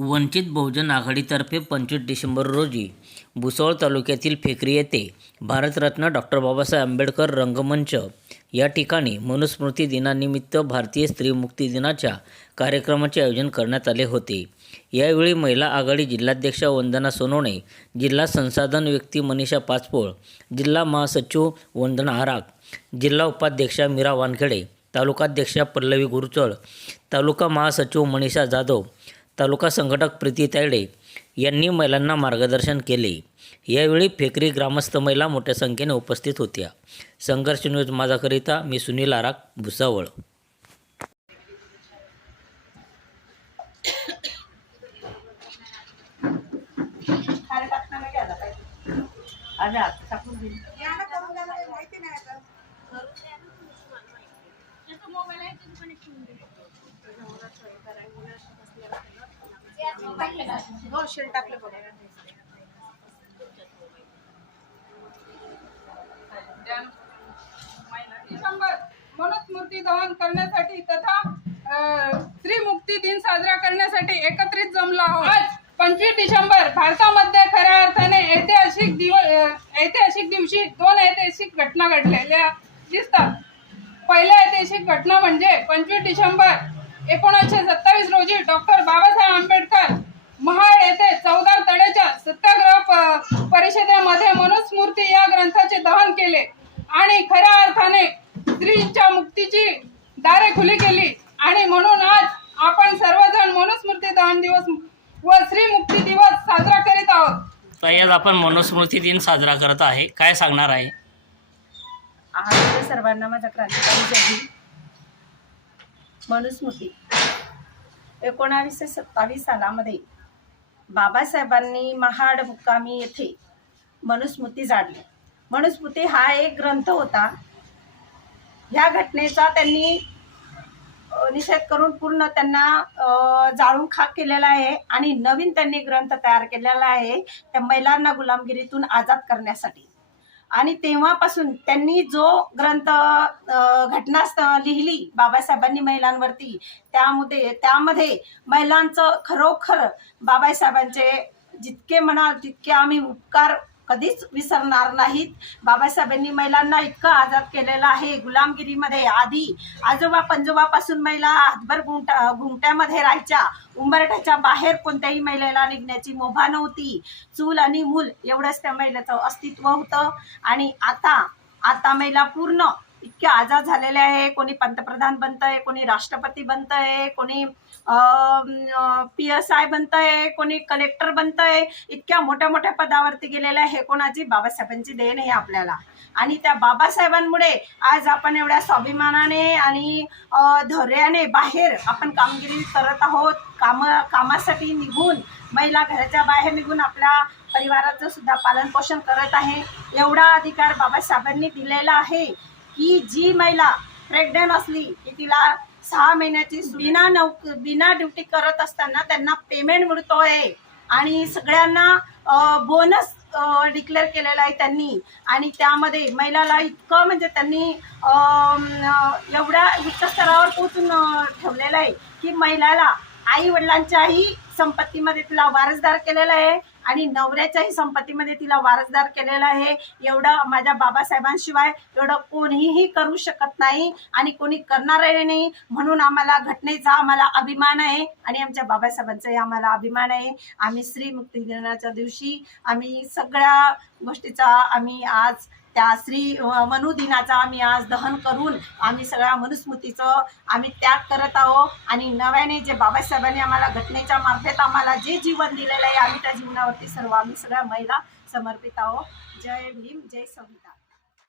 वंचित बहुजन आघाडीतर्फे पंचवीस डिसेंबर रोजी भुसावळ तालुक्यातील फेकरी येथे भारतरत्न डॉक्टर बाबासाहेब आंबेडकर रंगमंच या ठिकाणी मनुस्मृती दिनानिमित्त भारतीय स्त्री मुक्ती दिनाच्या कार्यक्रमाचे आयोजन करण्यात आले होते. यावेळी महिला आघाडी जिल्हाध्यक्षा वंदना सोनवणे जिल्हा संसाधन व्यक्ती मनीषा पाचपोळ जिल्हा महासचिव वंदना आराक जिल्हा उपाध्यक्षा मीरा वानखेडे तालुकाध्यक्षा पल्लवी गुरचळ तालुका महासचिव मनीषा जाधव तालुका संघटक प्रीती तायडे यांनी महिलांना मार्गदर्शन केले. यावेळी फेकरी ग्रामस्थ महिला मोठ्या संख्येने उपस्थित होत्या. संघर्ष न्यूज माझाकरिता मी सुनील आराक भुसावळ. हो शेण टाकलं बघा. दहन करण्यासाठी तथा अ, दिन साजरा करण्यासाठी एकत्रित जमलो आहोत. आज पंचवीस डिसेंबर भारतामध्ये खऱ्या अर्थाने ऐतिहासिक दिव ऐतिहासिक दिवशी दोन ऐतिहासिक घटना घडलेल्या दिसतात. पहिल्या ऐतिहासिक घटना म्हणजे पंचवीस डिसेंबर एकोणीसशे सत्तावीस रोजी डॉक्टर बाबासाहेब आंबेडकर महाड येथे चौदा तळ्याच्या सत्याग्रह परिषदेमध्ये मनुस्मृती या ग्रंथाचे दहन केले. आणि खऱ्या अर्थाने स्त्रीच्या मुक्तीची दारे खुली केली. आणि म्हणून आज आपण सर्वजण मनुस्मृती दहन दिवस व स्त्री मुक्ती दिवस साजरा करीत आहोत. तर आज आपण मनुस्मृती दिन साजरा करत आहे. काय सांगणार आहे? आज सर्वांना माझा क्रांतिकारी मनुस्मृती. एकोणावीसशे सत्तावीस सालामध्ये बाबासाहेबांनी महाड मुक्कामी येथे मनुस्मृती जाडली. मनुस्मृती हा एक ग्रंथ होता. ह्या घटनेचा त्यांनी निषेध करून पूर्ण त्यांना जाळून खाक केलेला आहे आणि नवीन त्यांनी ग्रंथ तयार केलेला आहे त्या महिलांना गुलामगिरीतून आजाद करण्यासाठी. आणि तेव्हापासून त्यांनी जो ग्रंथ घटना लिहिली बाबासाहेबांनी महिलांवरती त्यामध्ये त्यामध्ये महिलांचं खरोखर बाबासाहेबांचे जितके म्हणाल तितके आम्ही उपकार कधीच विसरणार नाहीत. बाबासाहेबांनी महिलांना इतकं आजाद केलेलं आहे. गुलामगिरीमध्ये आधी आजोबा पंजोबापासून महिला हातभर गुंटा घुंगट्यामध्ये राहायच्या. उंबरठ्याच्या बाहेर कोणत्याही महिलेला निघण्याची मुभा नव्हती. चूल आणि मूल एवढंच त्या महिलेचं अस्तित्व होतं. आणि आता आता महिला पूर्ण इतक्या आजार झालेले आहे कोणी पंतप्रधान बनतंय कोणी राष्ट्रपती बनतंय कोणी पी एस आय बनतंय कोणी कलेक्टर बनतंय इतक्या मोठ्या मोठ्या पदावरती गेलेल्या आहे हे कोणाची? बाबासाहेबांची देण आहे आपल्याला. आणि त्या बाबासाहेबांमुळे आज आपण एवढ्या स्वाभिमानाने आणि धैर्याने बाहेर आपण कामगिरी करत आहोत. काम कामासाठी निघून महिला घराच्या बाहेर निघून आपल्या परिवाराचं सुद्धा पालनपोषण करत आहे. एवढा अधिकार बाबासाहेबांनी दिलेला आहे. की जी महिला प्रेग्नेंट असली की तिला सहा महिन्याची बिना नौक बिना ड्युटी करत असताना त्यांना पेमेंट मिळतोय. आणि सगळ्यांना बोनस डिक्लेअर केलेला आहे त्यांनी. आणि त्यामध्ये महिलाला इतकं म्हणजे त्यांनी एवढ्या उच्च स्तरावर पोहोचून ठेवलेलं आहे की महिलाला आई वडिलांच्याही संपत्तीमध्ये तिला वारसदार केलेला आहे. आणि नवऱ्याच्याही संपत्तीमध्ये तिला वारसदार केलेलं आहे. एवढं माझ्या बाबासाहेबांशिवाय एवढं कोणीही करू शकत नाही आणि कोणी करणारही नाही. म्हणून आम्हाला घटनेचा आम्हाला अभिमान आहे आणि आमच्या बाबासाहेबांचाही आम्हाला अभिमान आहे. आम्ही श्री मुक्ती दिनाच्या दिवशी आम्ही सगळ्या गोष्टीचा आम्ही आज त्या श्री मनुदिनाचा आम्ही आज दहन करून आम्ही सगळ्या मनुस्मृतीचं आम्ही त्याग करत आहोत. आणि नव्याने जे बाबासाहेबांनी आम्हाला घटनेच्या मार्फत आम्हाला जे जीवन दिलेलं आहे आम्ही त्या जीवनावरती सर्व आम्ही सगळ्या महिला समर्पित आहोत. जय भीम जय संविधान.